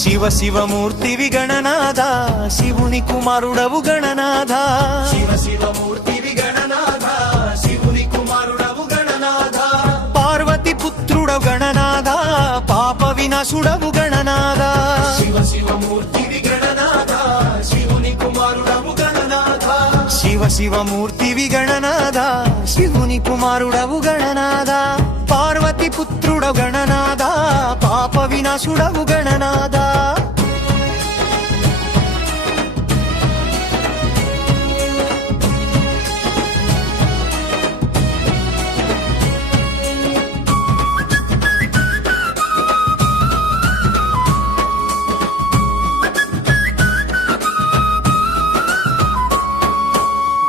శివ శివమూర్తివి గణనాథ శివుని కుమారుడవు గణనాథ శివ శివమూర్తివి గణనాథ శివుని కుమారుడవు గణనాథ పార్వతి పుత్రుడవు గణనాథ పాప వినాశుడవు గణనాథ శివ శివమూర్తివి గణనాథ శివుని కుమారుడవు గణనాథ శివ శివమూర్తివి గణనాథ శివుని కుమారుడవు గణనాథ పార్వతి పుత్రుడవు గణనాథ పాప వినాశుడవు గణనాథ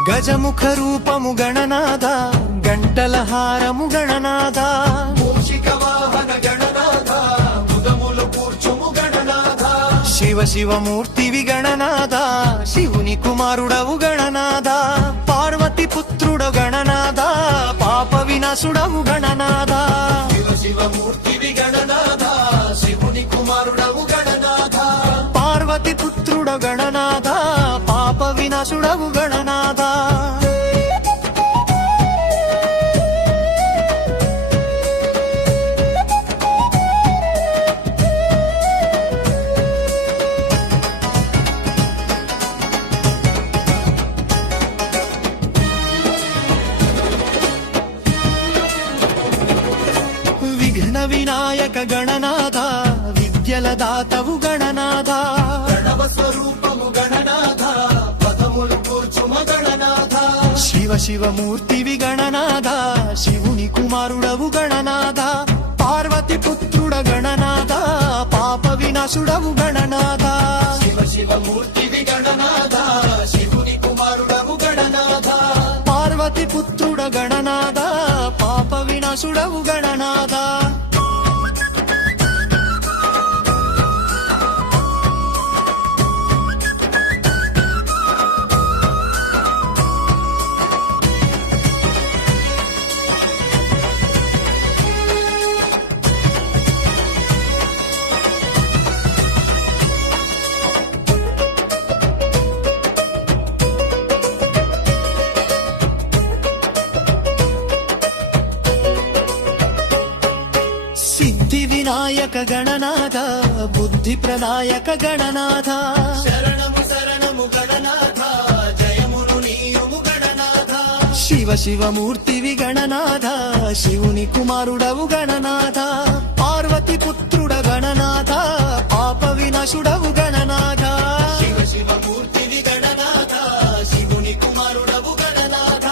గజముఖ రూపము గణనాథ గంటల హారము గణనాథ మూషిక వాహన గణనాథ ముదములు కూర్చుము గణనాథ శివ శివమూర్తివి గణనాథ శివుని కుమారుడవు గణనాథ పార్వతి పుత్రుడు గణనాథ పాప వినాశుడవు గణనాథ శివ శివమూర్తివి గణనాథ శివుని కుమారుడవు గణనాథ పార్వతి పుత్రుడు గణనాథ పాప వినాశుడవు గణనాథ విఘ్న వినాయక గణనాథ విద్యల దాతవు గణనాథ ప్రణవ స్వరూపము గణనాథ పదములు కూర్చుమ గణనాథ శివ శివమూర్తివి గణనాథ శివుని కుమారుడవు గణనాథ పార్వతి పుత్రుడ గణనాథ పాప వినాశుడవు గణనాథ శివ శివమూర్తివి గణనాథ శివుని కుమారుడవు గణనాథ పార్వతి పుత్రుడ గణనాథ పాప వినాశుడవు గణనాథ సిద్ధి వినాయక గణనాథ బుద్ధి ప్రదాయక గణనాథ శరణము శరణము గణనాథ జయమును నీయుము గణనాథ శివ శివమూర్తివి గణనాథ శివుని కుమారుడవు గణనాథ పార్వతి పుత్రుడ గణనాథ పాప వినాశుడవు గణనాథ శివ శివమూర్తివి గణనాథ శివుని కుమారుడవు గణనాథ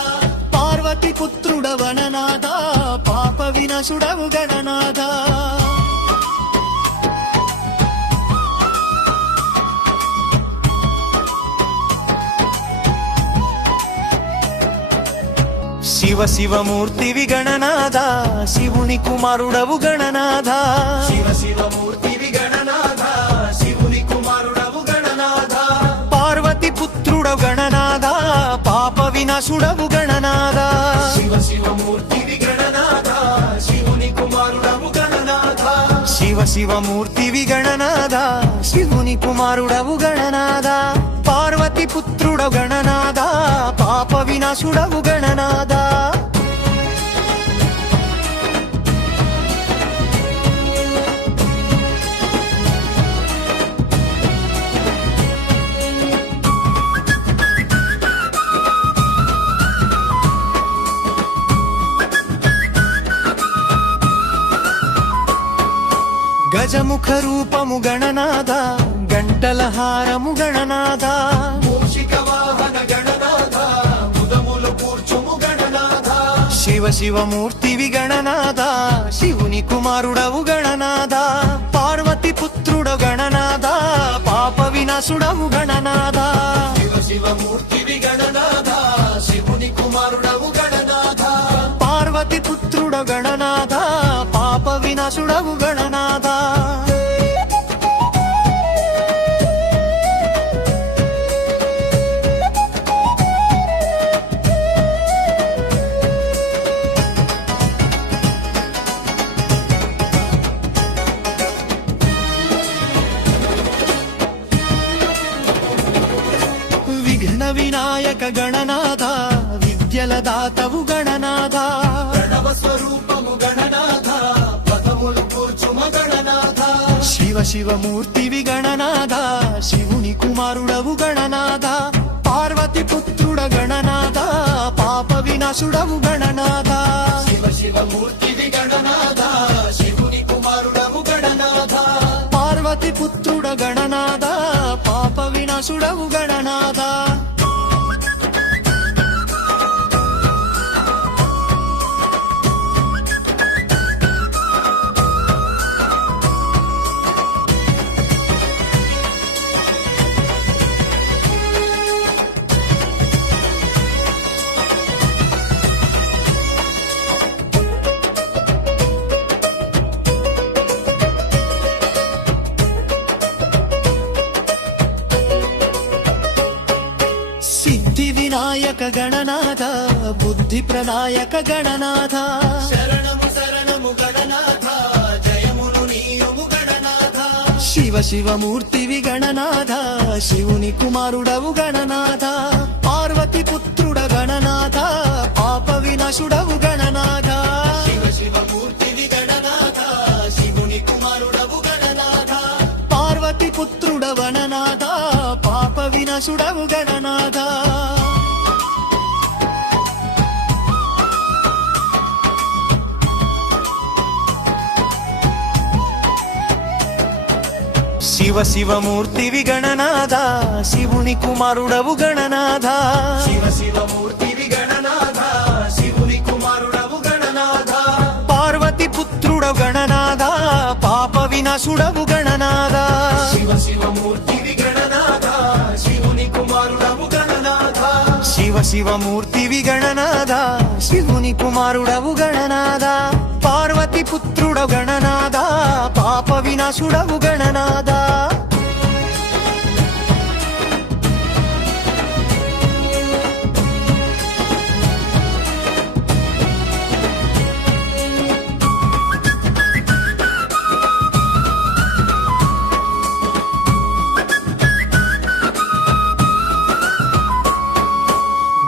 పార్వతి పుత్రుడ గణనాథ పాప వినాశుడవు గణనాథ శివ శివమూర్తివి గణనాథ శివుని కుమారుడవు గణనాథ శివ శివమూర్తివి గణనాథ శివుని కుమారుడవు గణనాథ పార్వతి పుత్రుడు గణనాథ పాప వినాశుడవు గణనాథ శివ శివమూర్తివి గణనాథ శివుని కుమారుడవు గణనాథ శివ శివమూర్తివి గణనాథ శివుని కుమారుడవు గణనాథ పార్వతి పుత్రుడు గణనాథ పాప వినాశుడవు గణనాథ గజముఖ రూపము గణనాథ గంటల హారము గణనాథ మూషిక వాహన గణనాథ ముదములు కూర్చుము గణనాథ శివ శివమూర్తివి గణనాథ శివుని కుమారుడవు గణనాథ పార్వతి పుత్రుడు గణనాథ పాప వినాశుడవు గణనాథ శివ శివమూర్తివి గణనాథ శివుని కుమారుడవు గణనాథ పార్వతి పుత్రుడు గణనాథ పాప వినాశుడవు గణనాథ వినాయక గణనాథ విద్యల దాతవు గణనాథ ప్రణవ స్వరూపము గణనాథ పదములు కూర్చుమ గణనాథ శివ శివమూర్తివి గణనాథ శివుని కుమారుడవు గణనాథ పార్వతి పుత్రుడ గణనాథ పాప వినాశుడవు గణనాథ శివ శివమూర్తివి గణనాథ శివుని కుమారుడవు గణనాథ పార్వతి పుత్రుడ గణనాథ పాప వినాశుడవు గణనాథ సిద్ధి వినాయక గణనాథ బుద్ధి ప్రదాయక గణనాథ శరణము శరణము గణనాథ జయమును నీయము గణనాథ శివ శివమూర్తివి గణనాథ శివుని కుమారుడవు గణనాథ పార్వతి పుత్రుడ గణనాథ పాప వినాశుడవు గణనాథ శివ శివమూర్తివి గణనాథ శివుని కుమారుడవు గణనాథ పార్వతి పుత్రుడ గణనాథ పాప వినాశుడవు గణనాథ శివ శివమూర్తివి గణనాథ శివుని కుమారుడవు గణనాథ శివ శివమూర్తివి గణనాథ శివుని కుమారుడవు గణనాథ పార్వతి పుత్రుడ గణనాథ పాప వినాశుడవు గణనాథ శివ శివమూర్తివి గణనాథ శివుని కుమారుడవు గణనాథ శివ శివమూర్తివి గణనాథ శివుని కుమారుడవు గణనాథ పార్వతి పుత్రుడ గణనాథ పాప వినాశుడవు గణనాథ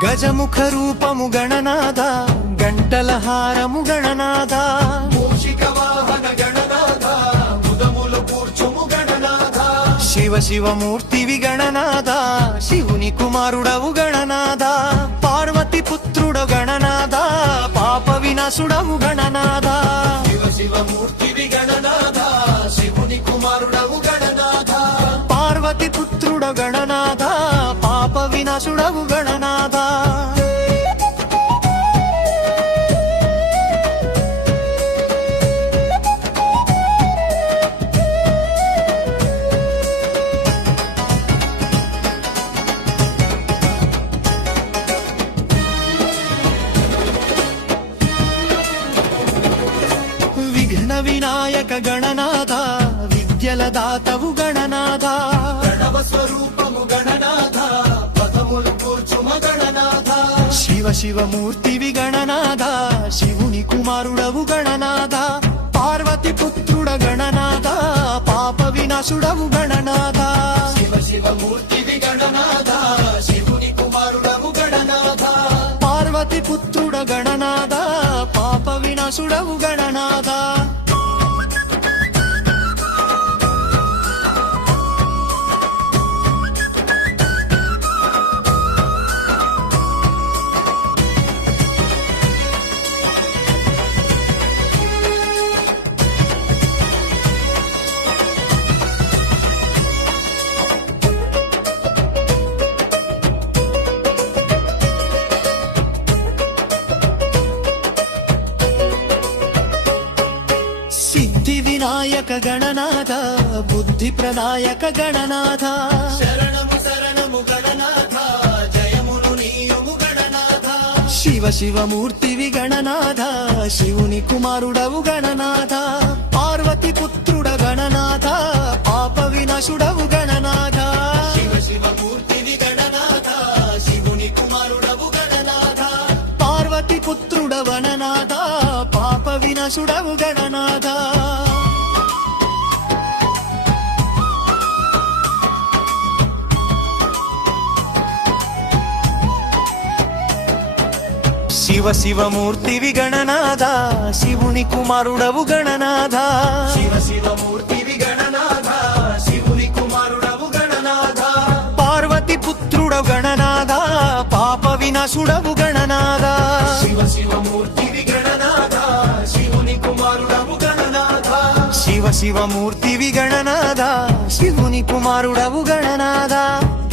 గజముఖ రూపము గణనాథ గంటల హారము గణనాథ మూషిక వాహన గణనాథ ముదములు కూర్చుము గణనాథ శివ శివమూర్తివి గణనాథ శివుని కుమారుడవు గణనాథ పార్వతి పుత్రుడ గణనాథ పాప వినాశుడవు గణనాథ శివ శివమూర్తివి గణనాథ శివుని కుమారుడవు గణనాథ పార్వతి పుత్రుడ గణనాథ పాప వినాశుడవు గణనాథ విఘ్న వినాయక గణనాథ విద్యల దాతవు గణనాథ ప్రణవ స్వరూపము గణనాథ పదములు కూర్చుమ గణనాథ శివ శివమూర్తివి గణనాథ శివుని కుమారుడవు గణనాథ పార్వతి పుత్రుడ గణనాథ పాప వినాశుడవు గణనాథ శివ శివమూర్తివి గణనాథ శివుని కుమారుడవు గణనాథ పార్వతి పుత్రుడ గణనాథ పాప వినాశుడవు గణనాథ సిద్ధి వినాయక గణనాథ బుద్ధి ప్రదాయక గణనాథ శరణము శరణము గణనాథ జయమును నీయము గణనాథ శివ శివమూర్తివి గణనాథ శివుని కుమారుడవు గణనాథ పార్వతి పుత్రుడ గణనాథ పాప వినాశుడవు గణనాథ శివ శివమూర్తివి గణనాథ శివుని కుమారుడవు గణనాథ పార్వతి పుత్రుడ గణనాథ పాప వినాశుడవు గణనాథ శివ శివమూర్తివి గణనాథ శివుని కుమారుడవు గణనాథ శివ శివమూర్తివి గణనాథ శివుని కుమారుడవు గణనాథ పార్వతి పుత్రుడవు గణనాథ పాప వినాశుడవు గణనాథ శివ శివమూర్తివి గణనాథ శివుని కుమారుడవు గణనాథ శివ శివమూర్తివి గణనాథ శివుని కుమారుడవు గణనాథ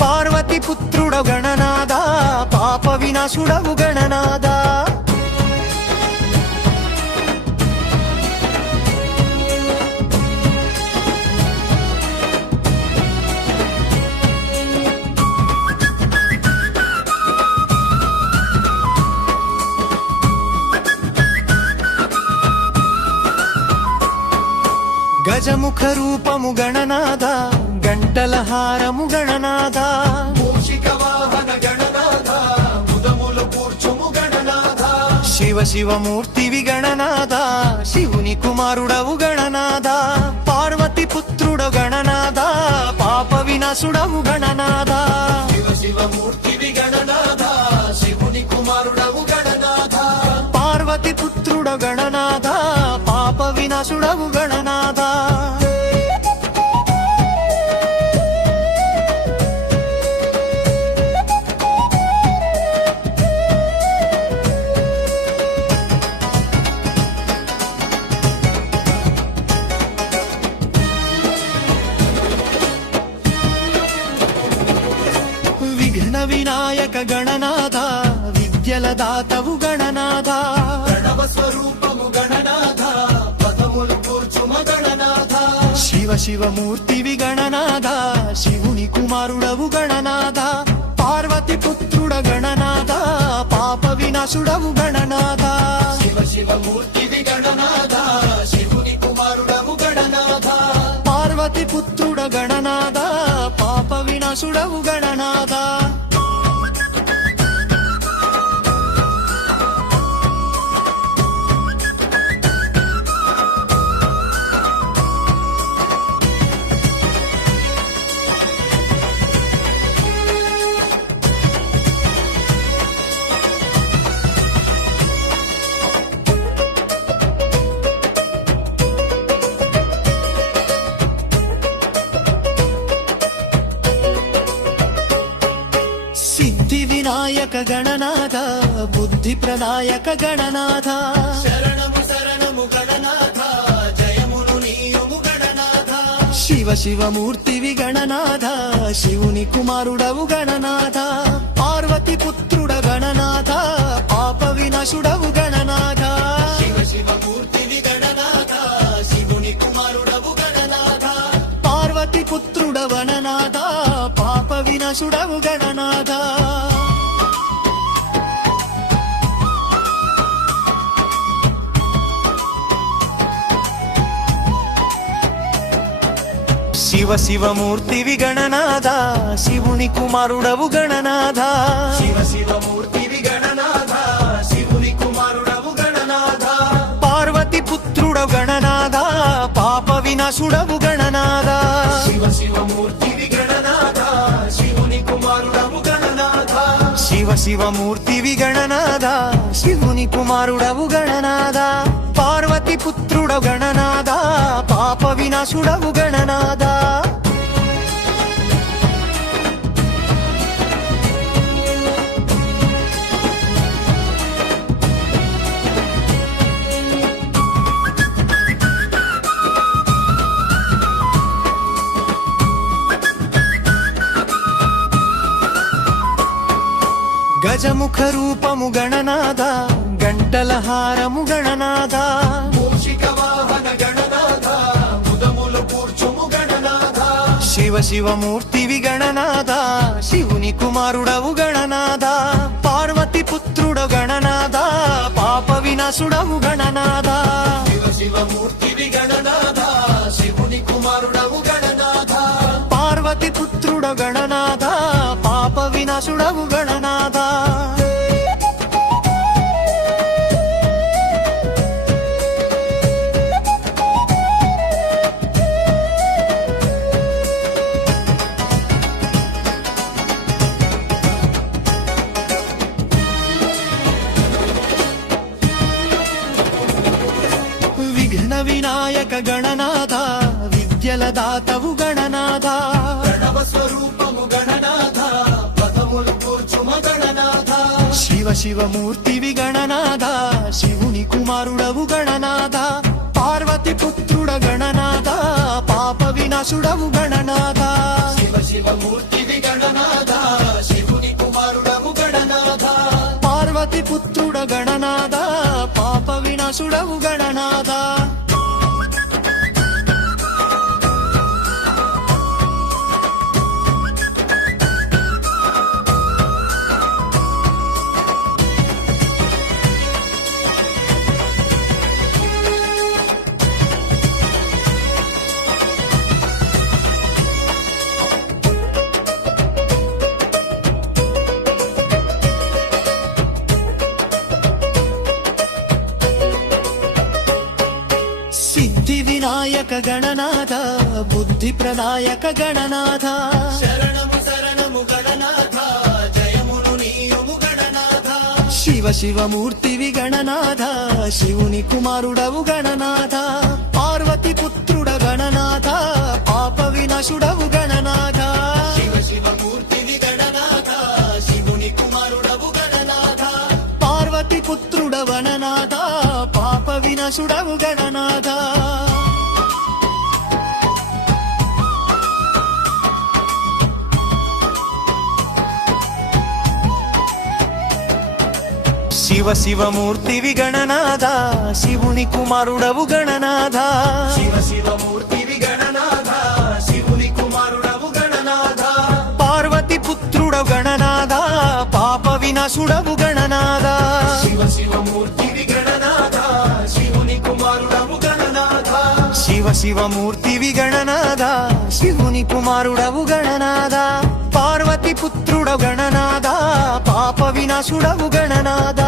పార్వతి పుత్రుడవు గణనాథ పాప వినాశుడవు గణనాథ గజముఖ రూపము గణనాథ గంటల హారము గణనాథ మూషిక వాహన గణనాథ ముదములు కూర్చుము గణనాథ శివ శివమూర్తివి గణనాథ శివుని కుమారుడవు గణనాథ పార్వతి పుత్రుడు గణనాథ పాప వినాశుడవు గణనాథ శివ శివమూర్తివి గణనాథ శివుని కుమారుడవు గణనాథ పార్వతి పుత్రుడు గణనాథ పాప వినాశుడవు గణనాథ విఘ్న వినాయక గణనాథ విద్యల దాతవు గణనాథ ప్రణవ స్వరూపము గణనాథ పదములు కూర్చుమ గణనాథ శివ శివమూర్తివి గణనాథ శివుని కుమారుడవు గణనాథ పార్వతి పుత్రుడ గణనాథ పాప వినాశుడవు గణనాథ శివ శివమూర్తివి గణనాథ శివుని కుమారుడవు గణనాథ పార్వతి పుత్రుడ గణనాథ పాప వినాశుడవు గణనాథ సిద్ధి వినాయక గణనాథ బుద్ధి ప్రదాయక గణనాథ శరణము శరణము గణనాథ జయమును నీయుము గణనాథ శివ శివమూర్తివి గణనాథ శివుని కుమారుడవు గణనాథ పార్వతి పుత్రుడ గణనాథ పాప వినాశుడవు గణనాథ శివ శివమూర్తివి గణనాథ శివుని కుమారుడవు గణనాథ పార్వతి పుత్రుడ గణనాథ పాప వినాశుడవు గణనాథ శివ శివమూర్తివి గణనాథ శివుని కుమారుడవు గణనాథ శివ శివమూర్తివి గణనాథ శివుని కుమారుడవు గణనాథ పార్వతి పుత్రుడు గణనాథ పాప వినాశుడవు గణనాథ శివ శివమూర్తివి గణనాథ శివుని కుమారుడవు గణనాథ శివ శివమూర్తివి గణనాథ శివుని కుమారుడవు గణనాథ పార్వతి పుత్రుడు గణనాథ పాప వినాశుడవు గణనాథ గజముఖ రూపము గణనాథ గంటల హారము గణనాథ మూషిక వాహన గణనాథ ముదములు కూర్చుము గణనాథ శివ శివమూర్తివి గణనాథ శివుని కుమారుడవు గణనాథ పార్వతి పుత్రుడు గణనాథ పాప వినాశుడవు గణనాథ శివ శివమూర్తివి గణనాథ శివుని కుమారుడవు గణనాథ పార్వతి పుత్రుడు గణనాథ పాప వినాశుడవు గణనాథ వినాయక గణనాథ విద్యల దాతవు గణనాథ ప్రణవ స్వరూపము గణనాథ పదములు కూర్చుమ గణనాథ శివ శివమూర్తివి గణనాథ శివుని కుమారుడవు గణనాథ పార్వతి పుత్రుడ గణనాథ పాప వినాశుడవు గణనాథ శివ శివమూర్తివి గణనాథ శివుని కుమారుడవు గణనాథ పార్వతి పుత్రుడ గణనాథ పాప వినాశుడవు గణనాథ సిద్ధి వినాయక గణనాథ బుద్ధి ప్రదాయక గణనాథ శరణము శరణము గణనాథ జయమును నీయుము గణనాథ శివ శివమూర్తివి గణనాథ శివుని కుమారుడవు గణనాథ పార్వతి పుత్రుడ గణనాథ పాప వినాశుడవు గణనాథ శివ శివమూర్తివి గణనాథ శివుని కుమారుడవు గణనాథ పార్వతి పుత్రుడ గణనాథ పాప వినాశుడవు గణనాథ శివ శివమూర్తివి గణనాథ శివుని కుమారుడవు గణనాథ శివ శివమూర్తివి గణనాథ శివుని కుమారుడవు గణనాథ పార్వతి పుత్రుడ గణనాథ పాప వినాశుడవు గణనాథ శివ శివమూర్తివి గణనాథ శివుని కుమారుడవు గణనాథ శివ శివమూర్తివి గణనాథ శివుని కుమారుడవు గణనాథ పార్వతి పుత్రుడ గణనాథ పాప వినాశుడవు గణనాథ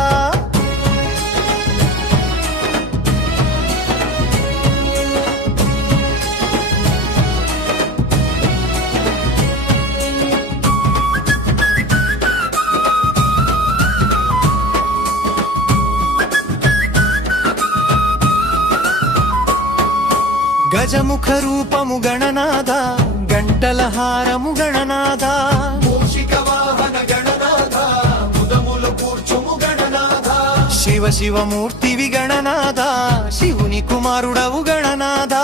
గజముఖ రూపము గణనాథ గంటల హారము గణనాథ మూషిక వాహన గణనాథ ముదములు కూర్చుము గణనాథ శివ శివమూర్తివి గణనాథ శివుని కుమారుడవు గణనాథ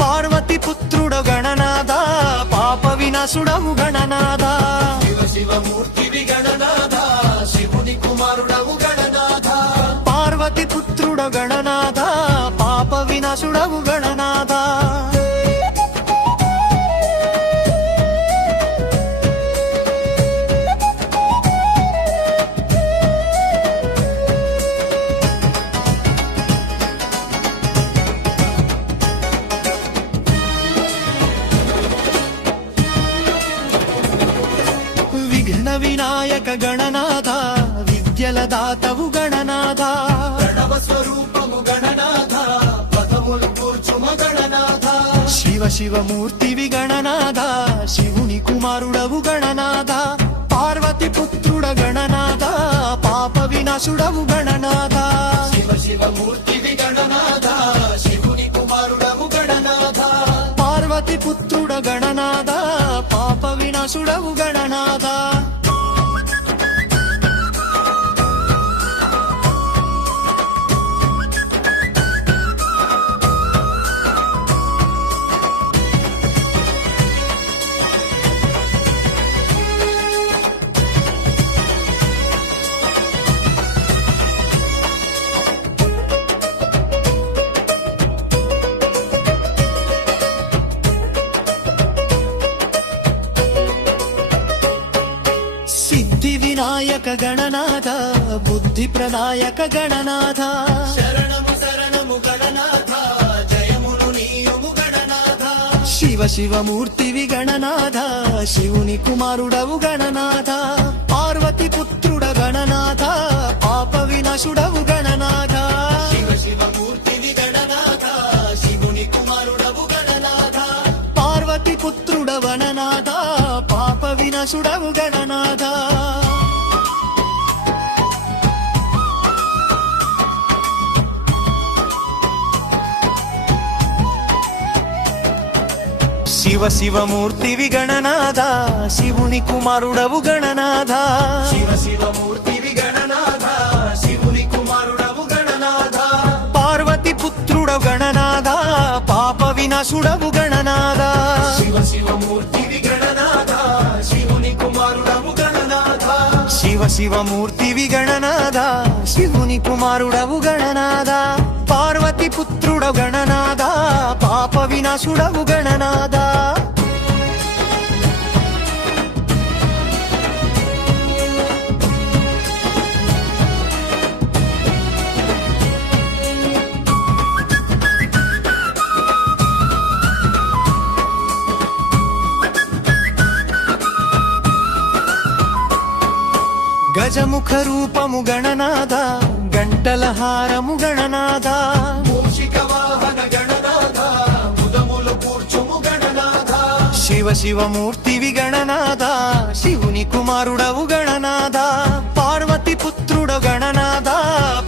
పార్వతి పుత్రుడ గణనాథ పాప వినాశుడవు గణనాథ శివ శివమూర్తివి గణనాథ శివుని కుమారుడవు గణనాథ పార్వతి పుత్రుడ గణనాథ పాప వినాశుడవు గణనాథ విఘ్న వినాయక గణనాథ విద్యల దాతవు గణనాథ ప్రణవ స్వరూపము గణనాథ పదములు కూర్చుమ గణనాథ శివ శివమూర్తివి గణనాథ శివుని కుమారుడవు గణనాథ పార్వతి పుత్రుడ గణనాథ పాప వినాశుడవు గణనాథ శివ శివమూర్తివి గణనాథ శివుని కుమారుడవు గణనాథ పార్వతి పుత్రుడ గణనాథ పాప వినాశుడవు గణనాథ సిద్ధి వినాయక గణనాథ బుద్ధి ప్రదాయక గణనాథ శరణము శరణము గణనాథ జయమును నీయుము గణనాథ శివ శివమూర్తివి గణనాథ శివుని కుమారుడవు గణనాథ పార్వతి పుత్రుడ గణనాథ పాప వినాశుడవు గణనాథ శివ శివమూర్తివి గణనాథ శివుని కుమారుడవు గణనాథ పార్వతి పుత్రుడ గణనాథ పాప వినాశుడవు గణనాథ శివ శివమూర్తివి గణనాథ శివుని కుమారుడవు గణనాథ శివ శివమూర్తివి గణనాథ శివుని కుమారుడవు గణనాథ పార్వతి పుత్రుడవు గణనాథ పాప వినాశుడవు గణనాథ శివ శివమూర్తివి గణనాథ శివుని కుమారుడవు గణనాథ శివ శివమూర్తివి గణనాథ శివుని కుమారుడవు గణనాథ పార్వతి పుత్రుడవు గణనాథ పాప వినాశుడవు గణనాథ గజముఖ రూపము గణనాథ గంటల హారము గణనాథ మూషిక వాహన గణనాథ ముదములు కూర్చుము గణనాథ శివ శివమూర్తివి గణనాథ శివుని కుమారుడవు గణనాథ పార్వతి పుత్రుడు గణనాథ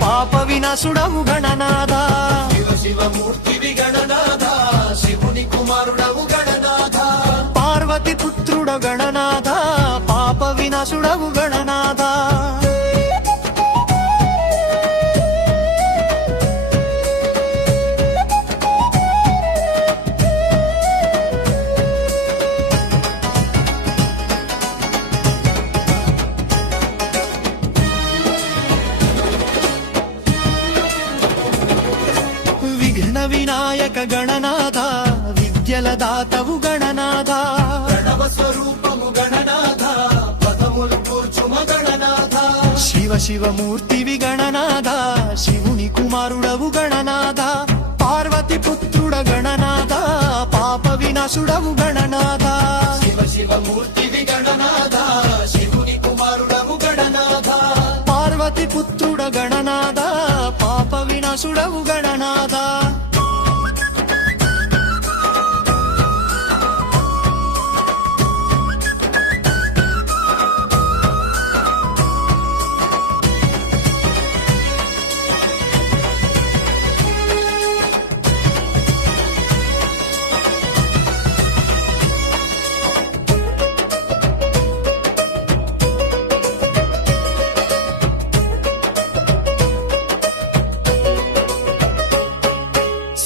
పాప వినాశుడవు గణనాథ శివ శివమూర్తివి గణనాథ శివుని కుమారుడవు గణనాథ పార్వతి పుత్రుడు గణనాథ పాప వినాశుడవు గణనాథ విఘ్న వినాయక గణనాథ విద్యల దాతవు గణనాథ ప్రణవ స్వరూపము గణనాథ పదములు కూర్చుమ గణనాథ శివ శివమూర్తివి గణనాథ శివుని కుమారుడవు గణనాథ పార్వతి పుత్రుడ గణనాథ పాప వినాశుడవు గణనాథ శివ శివమూర్తివి గణనాథ శివుని కుమారుడవు గణనాథ పార్వతి పుత్రుడ గణనాథ పాప వినాశుడవు గణనాథ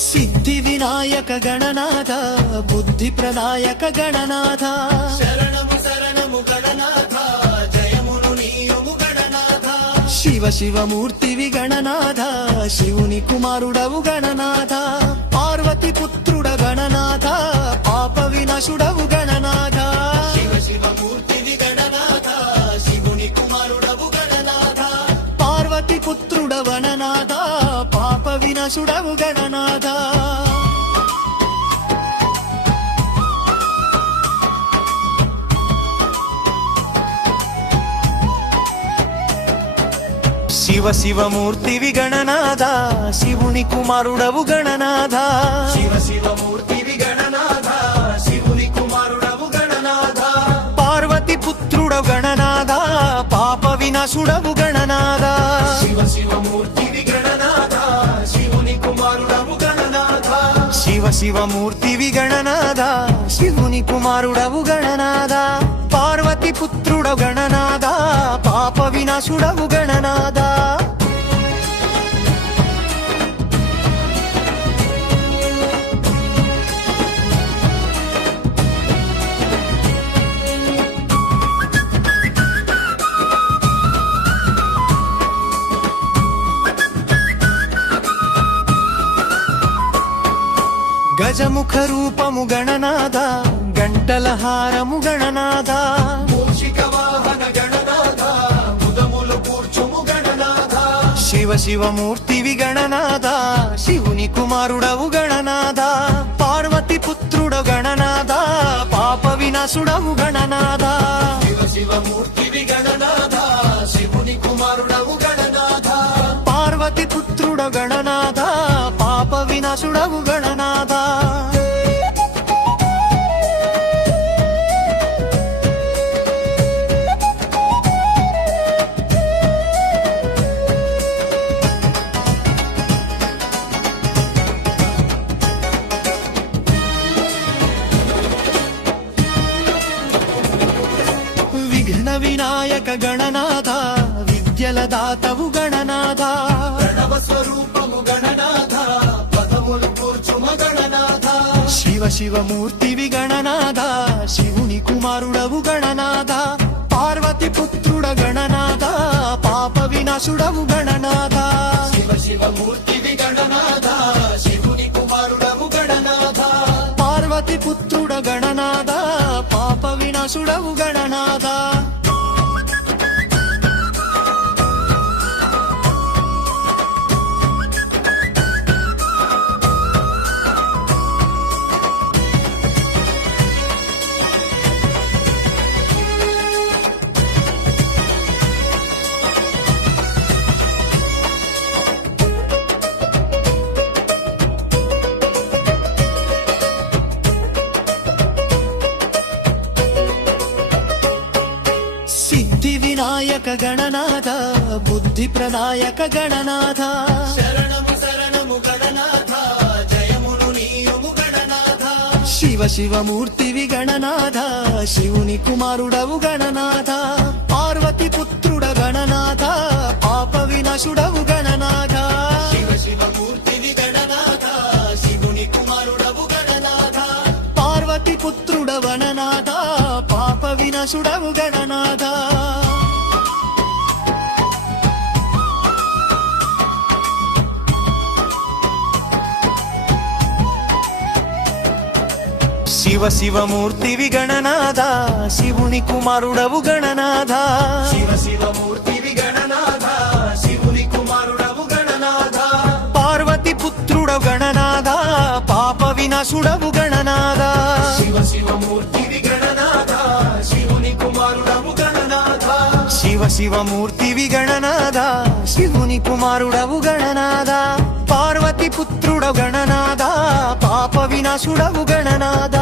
సిద్ధి వినాయక గణనాథ బుద్ధి ప్రదాయక గణనాథ శరణము శరణము గణనాథ జయమును నీయము గణనాథ శివ శివమూర్తివి గణనాథ శివుని కుమారుడవు గణనాథ పార్వతి పుత్రుడ గణనాథ పాప వినాశుడవు గణనాథ శివ శివమూర్తివి గణనాథ శివుని కుమారుడవు గణనాథ పార్వతి పుత్రుడ గణనాథ పాప వినాశుడవు గణనాథ శివ శివమూర్తివి గణనాథ శివుని కుమారుడవు గణనాథ శివ శివమూర్తివి గణనాథ శివుని కుమారుడవు గణనాథ పార్వతి పుత్రుడు గణనాథ పాప వినాశుడవు గణనాథ శివ శివమూర్తివి గణనాథ శివుని కుమారుడవు గణనాథ శివ శివమూర్తివి గణనాథ శివుని కుమారుడవు గణనాథ పార్వతి పుత్రుడు గణనాథ పాప వినాశుడవు గణనాథ గజముఖ రూపము గణనాథ గంటల హారము గణనాథ మూషిక వాహన గణనాథ ముదములు కూర్చుము గణనాథ శివ శివమూర్తివి గణనాథ శివుని కుమారుడవు గణనాథ పార్వతి పుత్రుడు గణనాథ పాప వినాశుడవు గణనాథ శివ శివమూర్తివి గణనాథ శివుని కుమారుడవు గణనాథ పార్వతి పుత్రుడు గణనాథ పాప వినాశుడవు గణనాథ వినాయక గణనాథ విద్యల దాతవు గణనాథ ప్రణవ స్వరూపము గణనాథ పదములు కూర్చుమ గణనాథ శివ శివమూర్తివి గణనాథ శివుని కుమారుడవు గణనాథ పార్వతి పుత్రుడ గణనాథ పాప వినాశుడవు గణనాథ శివ శివమూర్తివి గణనాథ శివుని కుమారుడవు గణనాథ పార్వతి పుత్రుడ గణనాథ పాప వినాశుడవు గణనాథ సిద్ధి వినాయక గణనాథ బుద్ధి ప్రదాయక గణనాథ శరణము శరణము గణనాథ జయమును నీయుము గణనాథ శివ శివమూర్తివి గణనాథ శివుని కుమారుడవు గణనాథ పార్వతి పుత్రుడ గణనాథ పాప వినాశుడవు గణనాథ శివ శివమూర్తివి గణనాథ శివుని కుమారుడవు గణనాథ పార్వతి పుత్రుడ గణనాథ పాప వినాశుడవు గణనాథ శివ శివమూర్తివి గణనాథ శివుని కుమారుడవు గణనాథ శివ శివమూర్తివి గణనాథ శివుని కుమారుడవు గణనాథ పార్వతి పుత్రుడ గణనాథ పాప వినాశుడవు గణనాథ శివ శివమూర్తివి గణనాథ శివుని కుమారుడవు గణనాథ శివ శివమూర్తివి గణనాథ శివుని కుమారుడవు గణనాథ పార్వతి పుత్రుడ గణనాథ పాప వినాశుడవు గణనాథ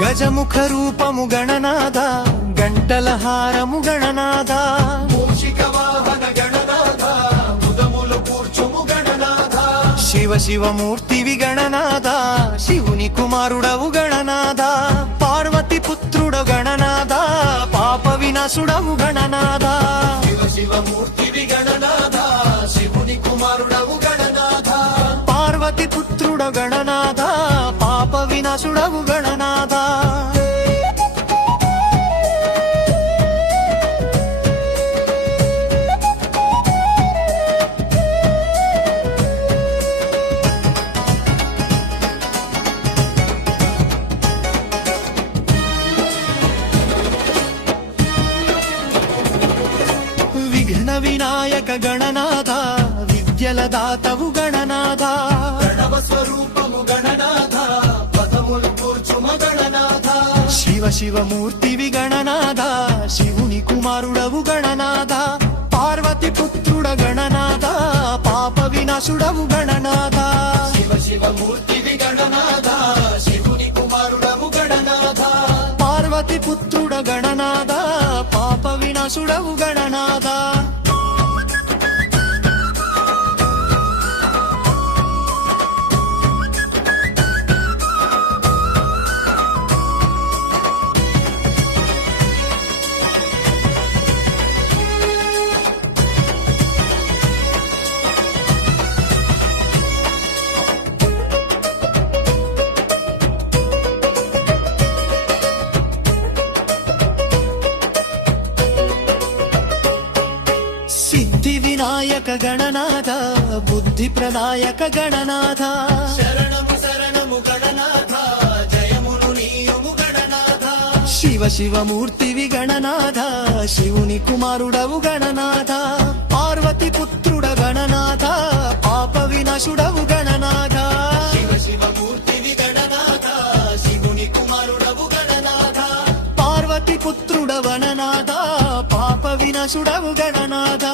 గజముఖ రూపము గణనాథ గంటల హారము గణనాథ మూషిక వాహన గణనాథ ముదములు కూర్చుము గణనాథ శివ శివమూర్తివి గణనాథ శివుని కుమారుడవు గణనాథ పార్వతి పుత్రుడ గణనాథ పాప వినాశుడవు గణనాథ శివ శివమూర్తివి గణనాథ శివుని కుమారుడవు గణనాథ పార్వతి పుత్రుడ గణనాథ పాప వినాశుడవు గణనాథ విఘ్న వినాయక గణనాథ విద్యల దాతవు గణనాథ ప్రణవ స్వరూపము గణనాథ పదములు కూర్చుమ గణనాథ శివ శివమూర్తివి గణనాథ శివుని కుమారుడవు గణనాథ పార్వతి పుత్రుడ గణనాథ పాప వినాశుడవు గణనాథ శివ శివమూర్తివి గణనాథ శివుని కుమారుడవు గణనాథ పార్వతి పుత్రుడ గణనాథ పాప వినాశుడవు గణనాథ సిద్ధి వినాయక గణనాథ బుద్ధి ప్రదాయక గణనాథ శరణము శరణము గణనాథ జయమును నీయుము గణనాథ శివ శివమూర్తివి గణనాథ శివుని కుమారుడవు గణనాథ పార్వతి పుత్రుడ గణనాథ పాప వినాశుడవు గణనాథ శివ శివమూర్తివి గణనాథ శివుని కుమారుడవు గణనాథ పార్వతి పుత్రుడ గణనాథ పాప వినాశుడవు గణనాథ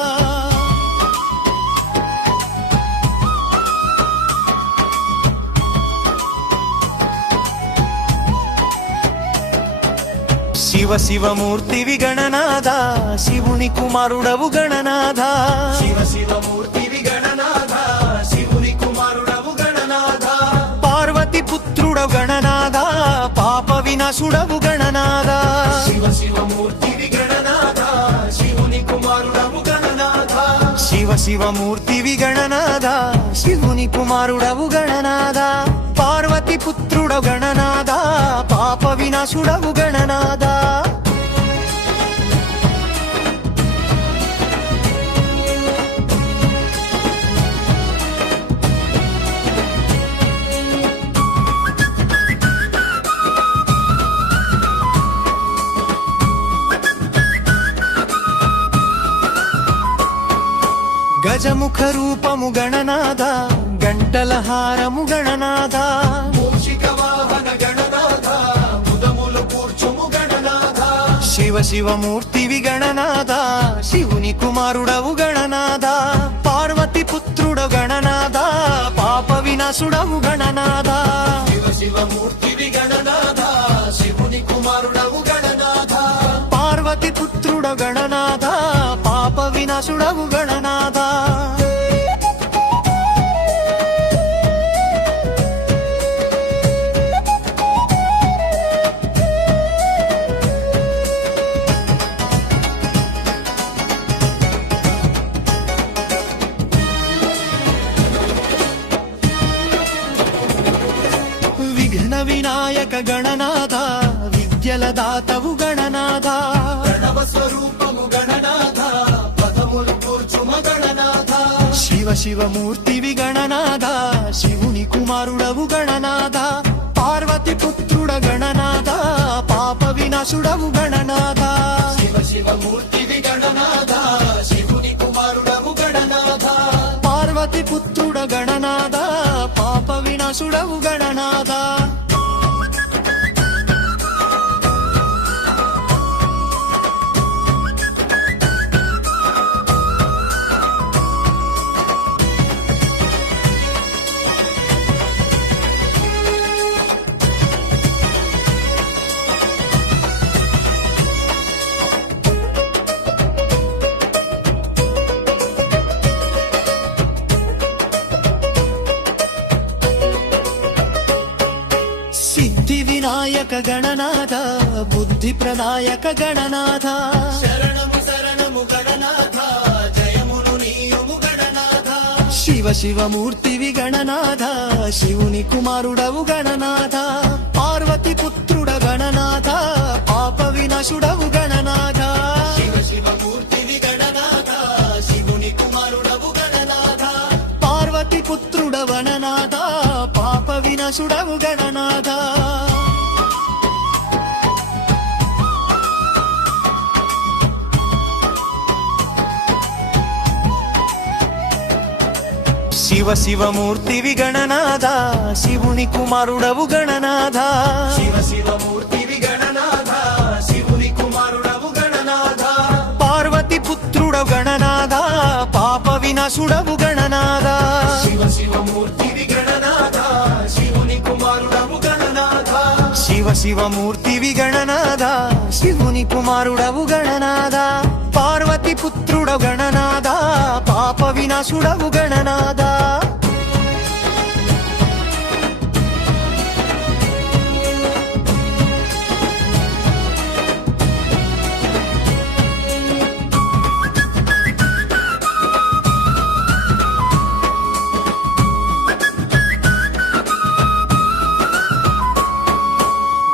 శివమూర్తివి గణనాథ శివుని కుమారుడవు గణనాథ శివ శివమూర్తివి గణనాథ శివుని కుమారుడవు గణనాథ పార్వతి పుత్రుడవు గణనాథ పాప వినాశుడవు గణనాథ శివ శివమూర్తివి గణనాథ శివుని కుమారుడవు గణనాథ శివమూర్తివి గణనాథ శివుని కుమారుడవు గణనాథ పార్వతి పుత్రుడవు గణనాథ పాప వినాశుడవు గణనాథ గజముఖ రూపము గణనాథ గంటల హారము గణనాథ మూషిక వాహన గణనాథ ముదములు కూర్చుము గణనాథ శివమూర్తివి గణనాథ శివుని కుమారుడవు గణనాథ పార్వతి పుత్రుడు గణనాథ పాప వినాశుడవు గణనాథ శివ శివమూర్తివి గణనాథ శివుని కుమారుడవు గణనాథ పార్వతి పుత్రుడు గణనాథ పాప వినాశుడవు గణనాథ విఘ్న వినాయక గణనాథ విద్యల దాతవు గణనాథ ప్రణవ స్వరూపము గణనాథ పదములు కూర్చుమ గణనాథ శివమూర్తివి గణనాథ శివుని కుమారుడవు గణనాథ పార్వతి పుత్రుడ గణనాథ పాప వినాశుడవు గణనాథ శివ శివమూర్తివి గణనాథ శివుని కుమారుడవు గణనాథ పార్వతి పుత్రుడ గణనాథ పాప వినాశుడవు గణనాథ సిద్ధి వినాయక గణనాథ బుద్ధి ప్రదాయక గణనాథ శరణము శరణము గణనాథ జయమును నీయుము గణనాథ శివమూర్తివి గణనాథ శివుని కుమారుడవు గణనాథ పార్వతి పుత్రుడ గణనాథ పాప వినాశుడవు గణనాథ శివ శివమూర్తివి గణనాథ శివుని కుమారుడవు గణనాథ పార్వతి పుత్రుడ గణనాథ పాప వినాశుడవు గణనాథ శివమూర్తివి గణనాథ శివుని కుమారుడవు గణనాథ శివ శివమూర్తివి గణనాథ శివుని కుమారుడవు గణనాథ పార్వతి పుత్రుడు గణనాథ పాప వినాశుడవు గణనాథ శివ శివమూర్తివి గణనాథ శివుని కుమారుడవు గణనాథ శివమూర్తివి గణనాథ శివుని కుమారుడవు గణనాథ పార్వతి పుత్రుడు గణనాథ పాప వినాశుడవు గణనాథ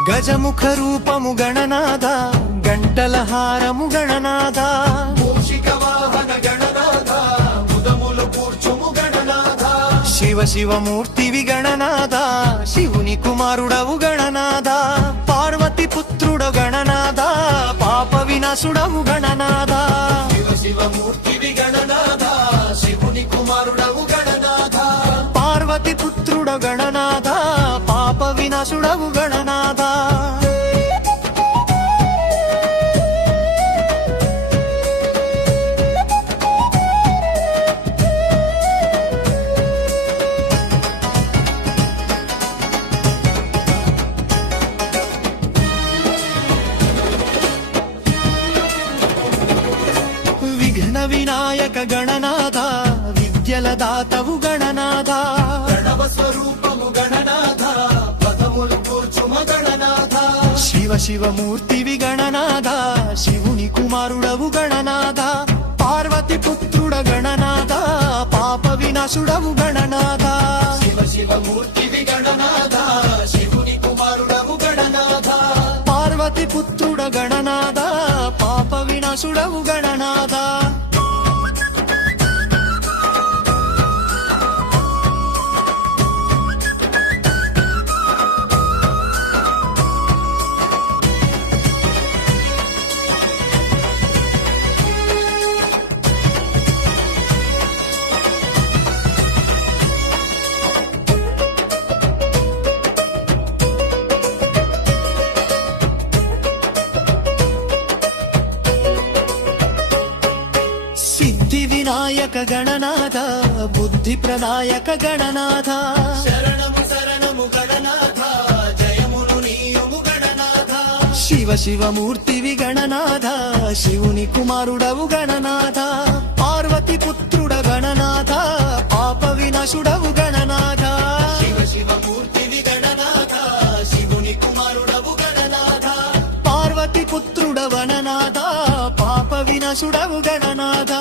గజముఖ రూపము గణనాథ గంటల హారము గణనాథ మూషిక వాహన గణనాథ ముదములు కూర్చుము గణనాథ శివమూర్తివి గణనాథ శివుని కుమారుడవు గణనాథ పార్వతి పుత్రుడు గణనాథ పాప వినాశుడవు గణనాథ శివ శివమూర్తివి గణనాథ శివుని కుమారుడవు గణనాథ పార్వతి పుత్రుడు గణనాథ పాప వినాశుడవు గణనాథ గణనాథ విద్యల దాతవు గణనాథ ప్రణవ స్వరూపము గణనాథ పదములు కూర్చుమ గణనాథ శివ శివమూర్తివి గణనాథ శివుని కుమారుడవు గణనాథ పార్వతి పుత్రుడ గణనాథ పాప వినాశుడవు గణనాథ శివ శివమూర్తివి గణనాథ శివుని కుమారుడవు గణనాథ పార్వతి పుత్రుడ గణనాథ పాప వినాశుడవు గణనాథ సిద్ధి వినాయక గణనాథ బుద్ధి ప్రదాయక గణనాథ శరణము శరణము గణనాథ జయమును నీయుము గణనాథ శివ శివమూర్తివి గణనాథ శివుని కుమారుడవు గణనాథ పార్వతి పుత్రుడ గణనాథ పాప వినాశుడవు గణనాథ శివ శివమూర్తివి గణనాథ శివుని కుమారుడవు గణనాథ పార్వతి పుత్రుడ గణనాథ పాప వినాశుడవు గణనాథ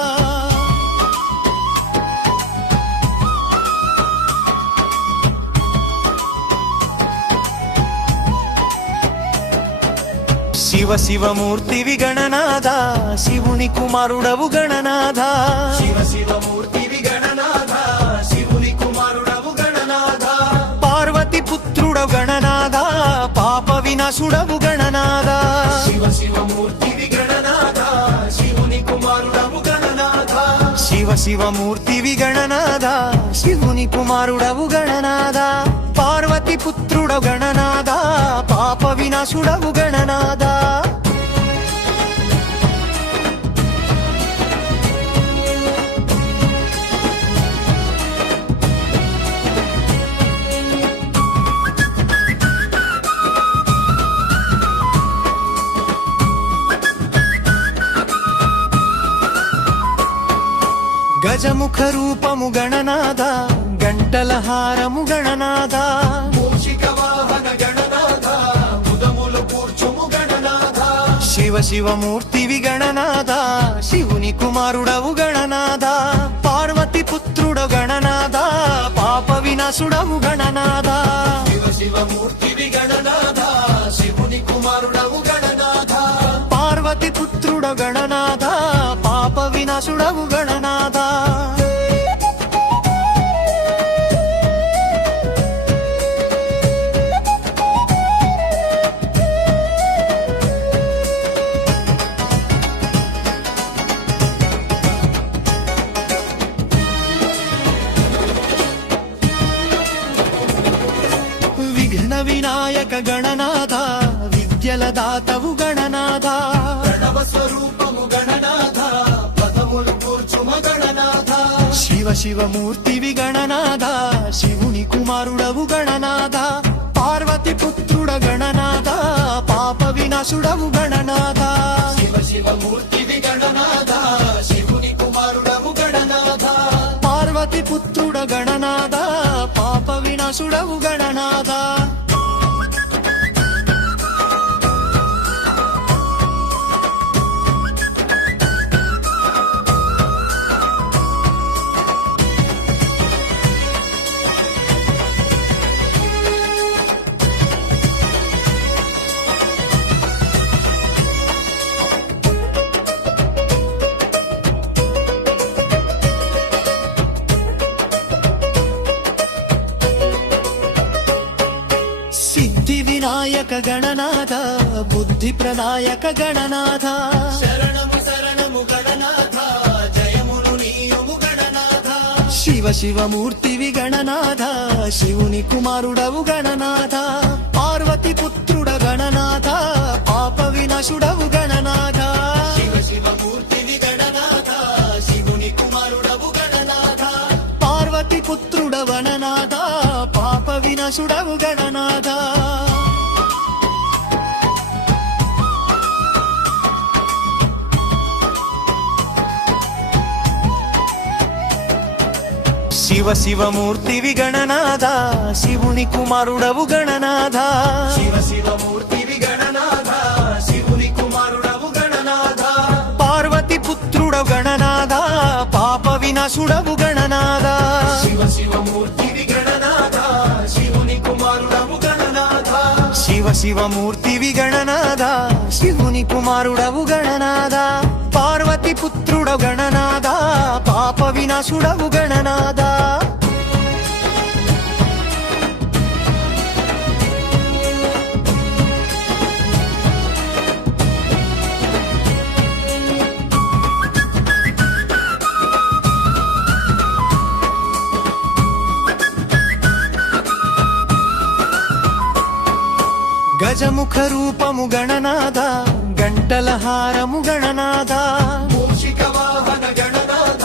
శివ శివమూర్తివి గణనాథ శివుని కుమారుడవు గణనాథ శివ శివమూర్తివి గణనాథ శివుని కుమారుడవు గణనాథ పార్వతి పుత్రుడ గణనాథ పాప వినాశుడవు గణనాథ శివ శివమూర్తివి గణనాథ శివుని కుమారుడవు గణనాథ శివ శివమూర్తివి గణనాథ శివుని కుమారుడవు గణనాథ పార్వతి పుత్రుడ గణనాథ పాప వినాశుడవు గణనాథ గజముఖ రూపము గణనాథ గంటల హారము గణనాథ మూషిక వాహన గణనాథ ముదములు కూర్చుము గణనాథ శివ శివమూర్తివి గణనాథ శివుని కుమారుడవు గణనాథ పార్వతి పుత్రుడ గణనాథ పాప వినాశుడవు గణనాథ శివ శివమూర్తివి గణనాథ శివుని కుమారుడవు గణనాథ పార్వతి పుత్రుడ గణనాథ పాప వినాశుడవు గణనాథ విఘ్న వినాయక గణనాథ విద్యల దాతవు గణనాథ ప్రణవ స్వరూపము గణనాథ పదములు కూర్చుమ గణనాథ శివ శివమూర్తివి గణనాథ శివుని కుమారుడవు గణనాథ పార్వతి పుత్రుడ గణనాథ పాప వినాశుడవు గణనాథ శివ శివమూర్తివి గణనాథ శివుని కుమారుడవు గణనాథ పార్వతి పుత్రుడ గణనాథ పాప వినాశుడవు గణనాథ సిద్ధి వినాయక గణనాథ బుద్ధి ప్రదాయక గణనాథ శరణము శరణము గణనాథ జయమును నీయుము గణనాథ శివ శివమూర్తివి గణనాథ శివుని కుమారుడవు గణనాథ పార్వతి పుత్రుడ గణనాథ పాప వినాశుడవు గణనాథ శివ శివమూర్తివి గణనాథ శివుని కుమారుడవు గణనాథ పార్వతి పుత్రుడ గణనాథ పాప వినాశుడవు గణనాథ శివ శివమూర్తివి గణనాథ శివుని కుమారుడవు గణనాథ శివ శివమూర్తివి గణనాథ శివుని కుమారుడవు గణనాథ పార్వతి పుత్రుడవు గణనాథ పాప వినాశుడవు గణనాథ శివ శివమూర్తివి గణనాథ శివుని కుమారుడవు గణనాథ శివ శివమూర్తివి గణనాథ శివుని కుమారుడవు గణనాథ పార్వతి పుత్రుడవు గణనాథ పాప వినాశుడవు గణనాథ గజముఖ రూపము గణనాథ గంటల హారము గణనాథ మూషిక వాహన గణనాథ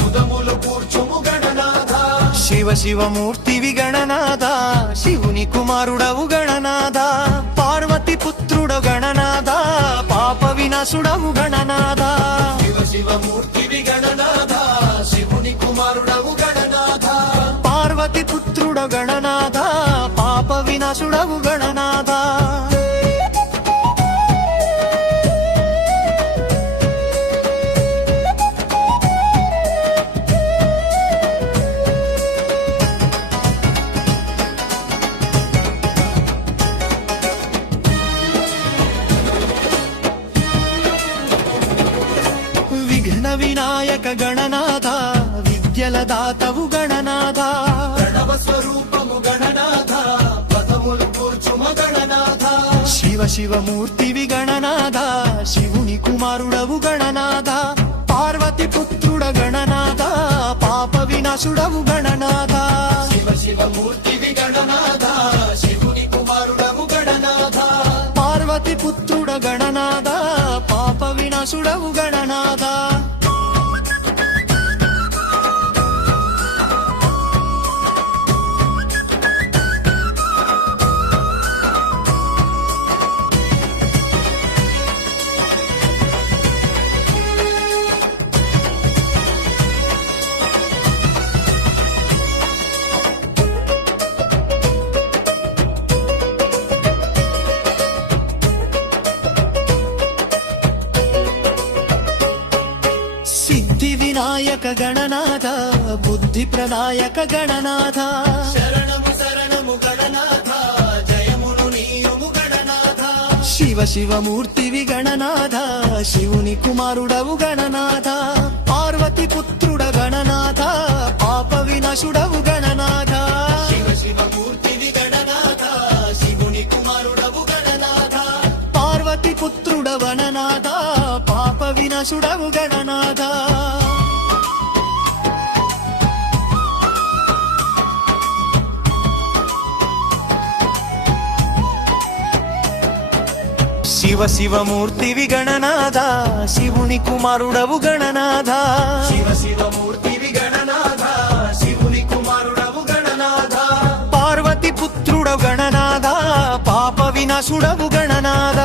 ముదములు కూర్చుము గణనాథ శివ శివమూర్తివి గణనాథ శివుని కుమారుడవు గణనాథ పార్వతి పుత్రుడు గణనాథ పాప వినాశుడవు గణనాథ శివ శివమూర్తివి గణనాథ శివుని కుమారుడవు గణనాథ పార్వతి పుత్రుడు గణనాథ పాప వినాశుడవు గణనాథ విఘ్న వినాయక గణనాథ విద్యల దాతవు గణనాథ ప్రణవ స్వరూపము గణనాథ పదములు కూర్చుమ గణనాథ శివ శివమూర్తివి గణనాథ శివుని కుమారుడవు గణనాథ పార్వతి పుత్రుడ గణనాథ పాప వినాశుడవు గణనాథ శివ శివమూర్తివి గణనాథ శివుని కుమారుడవు గణనాథ పార్వతి పుత్రుడ గణనాథ పాప వినాశుడవు గణనాథ సిద్ధి వినాయక గణనాథ బుద్ధి ప్రదాయక గణనాథ శరణము శరణము గణనాథ జయమును నీయుము గణనాథ శివ శివమూర్తివి గణనాథ శివుని కుమారుడవు గణనాథ పార్వతి పుత్రుడ గణనాథ పాప వినాశుడవు గణనాథ శివ శివమూర్తివి గణనాథ శివుని కుమారుడవు గణనాథ పార్వతి పుత్రుడ గణనాథ పాప వినాశుడవు గణనాథ శివ శివమూర్తివి గణనాథ శివుని కుమారుడవు గణనాథ శివ శివమూర్తివి గణనాథ శివుని కుమారుడవు గణనాథ పార్వతి పుత్రుడు గణనాథ పాప వినాశుడవు గణనాథ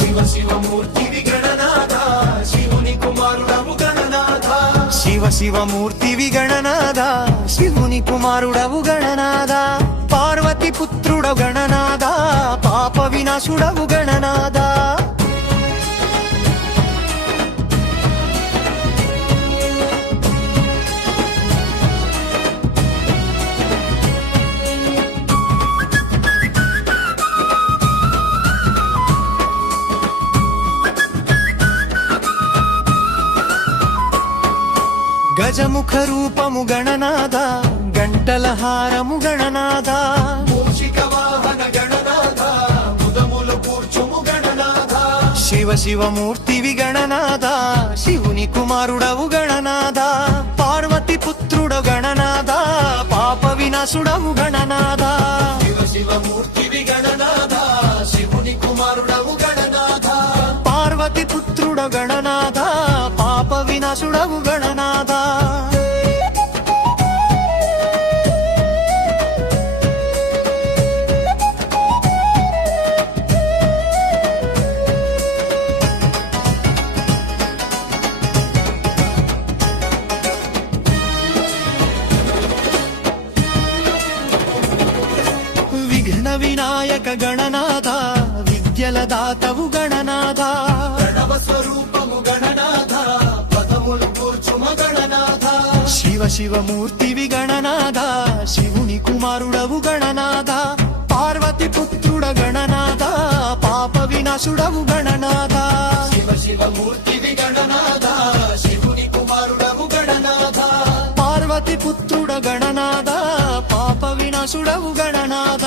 శివ శివమూర్తివి గణనాథ శివుని కుమారుడవు గణనాథ శివ శివమూర్తివి గణనాథ శివుని కుమారుడవు గణనాథ పార్వతి పుత్రుడు గణనాథ పాప వినాశుడవు గణనాథ గజముఖ రూపము గణనాథ గంటల హారము గణనాథ మూషిక వాహన గణనాథ ముదములు కూర్చుము గణనాథ శివ శివమూర్తివి గణనాథ శివుని కుమారుడవు గణనాథ పార్వతి పుత్రుడు గణనాథ పాప వినాశుడవు గణనాథ శివ శివమూర్తివి గణనాథ శివుని కుమారుడవు గణనాథ పార్వతి పుత్రుడు గణనాథ పాప వినాశుడవు గణనాథ విఘ్న వినాయక గణనాథ విద్యల దాతవు గణనాథ ప్రణవ స్వరూపము గణనాథ పదములు కూర్చుమ గణనాథ శివ శివమూర్తివి గణనాథ శివుని కుమారుడవు గణనాథ పార్వతి పుత్రుడ గణనాథ పాప వినాశుడవు గణనాథ శివ శివమూర్తివి గణనాథ శివుని కుమారుడవు గణనాథ పార్వతి పుత్రుడ గణనాథ పాప వినాశుడవు గణనాథ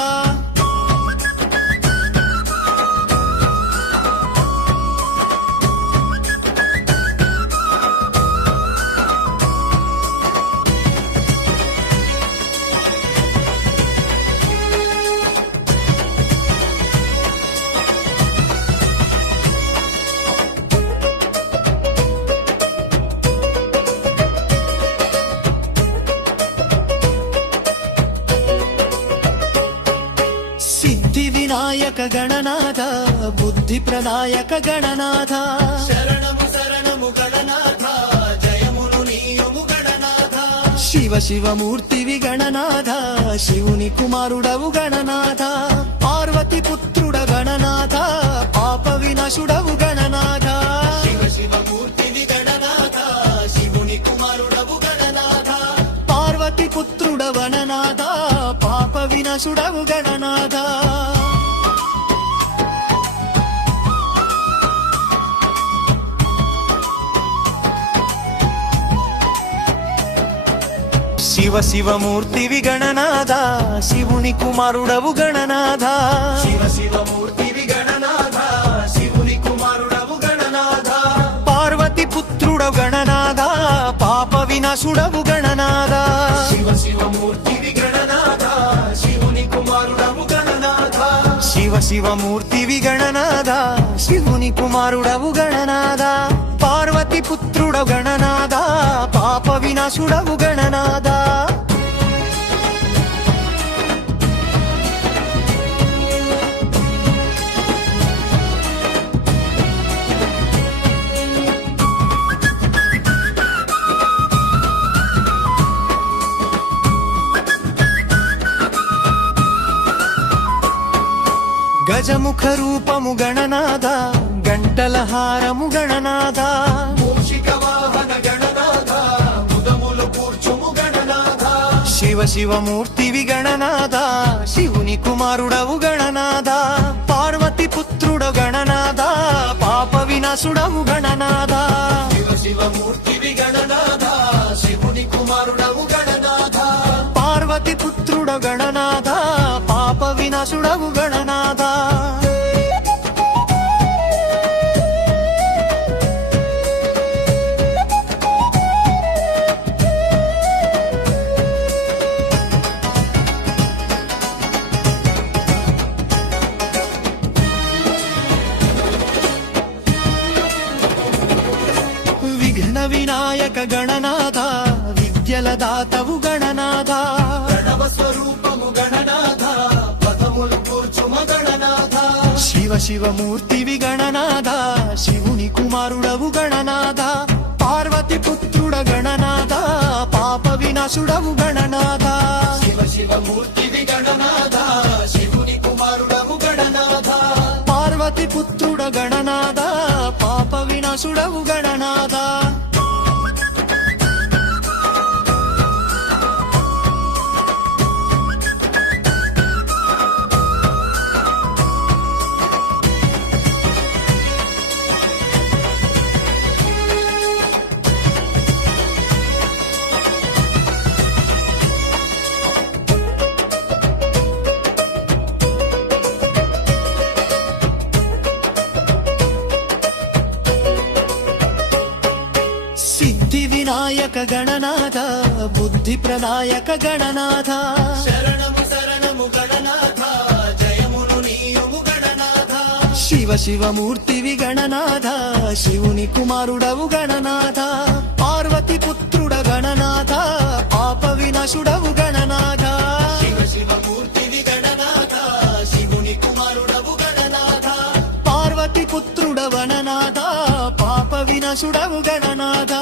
సిద్ధి వినాయక గణనాథ బుద్ధి ప్రదాయక గణనాథ శరణము శరణము గణనాథ జయమును నీయము గణనాథ శివ శివమూర్తివి గణనాథ శివుని కుమారుడవు గణనాథ పార్వతి పుత్రుడ గణనాథ పాప వినాశుడవు గణనాథ శివ శివమూర్తివి గణనాథ శివుని కుమారుడవు గణనాథ పార్వతి పుత్రుడ గణనాథ పాప వినాశుడవు గణనాథ శివ శివమూర్తివి గణనాథ శివుని కుమారుడవు గణనాథ శివ శివమూర్తివి గణనాథ శివుని కుమారుడవు గణనాథ పార్వతి పుత్రుడ గణనాథ పాప వినాశుడవు గణనాథ శివ శివమూర్తివి గణనాథ శివుని కుమారుడవు గణనాథ శివ శివమూర్తివి గణనాథ శివుని కుమారుడవు గణనాథ పార్వతి పుత్రుడ గణనాథ పాప వినాశుడవు గణనాథ గజముఖ రూపము గణనాథ గంటల హారము గణనాథ మూషిక వాహన గణనాథ ముదములు కూర్చుము గణనాథ శివ శివమూర్తివి గణనాథ శివుని కుమారుడవు గణనాథ పార్వతి పుత్రుడ గణనాథ పాప వినాశుడవు గణనాథ శివ శివమూర్తివి గణనాథ శివుని కుమారుడవు గణనాథ పార్వతి పుత్రుడ గణనాథ పాప వినాశుడవు గణనాథ విఘ్న వినాయక గణనాథ విద్యల దాతవు గణనాథ ప్రణవ స్వరూపము గణనాథ పదములు కూర్చుమ గణనాథ శివ శివమూర్తివి గణనాథ శివుని కుమారుడవు గణనాథ పార్వతి పుత్రుడ గణనాథ పాప వినాశుడవు గణనాథ శివ శివమూర్తివి గణనాథ శివుని కుమారుడవు గణనాథ పార్వతి పుత్రుడ గణనాథ పాప వినాశుడవు గణనాథ సిద్ధి వినాయక గణనాథ బుద్ధి ప్రదాయక గణనాథ శరణము శరణము గణనాథ జయమును నీయము గణనాథ శివ శివమూర్తివి గణనాథ శివుని కుమారుడవు గణనాథ పార్వతి పుత్రుడ గణనాథ పాప వినాశుడవు గణనాథ శివ శివమూర్తివి గణనాథ శివుని కుమారుడవు గణనాథ పార్వతి పుత్రుడ గణనాథ పాప వినాశుడవు గణనాథ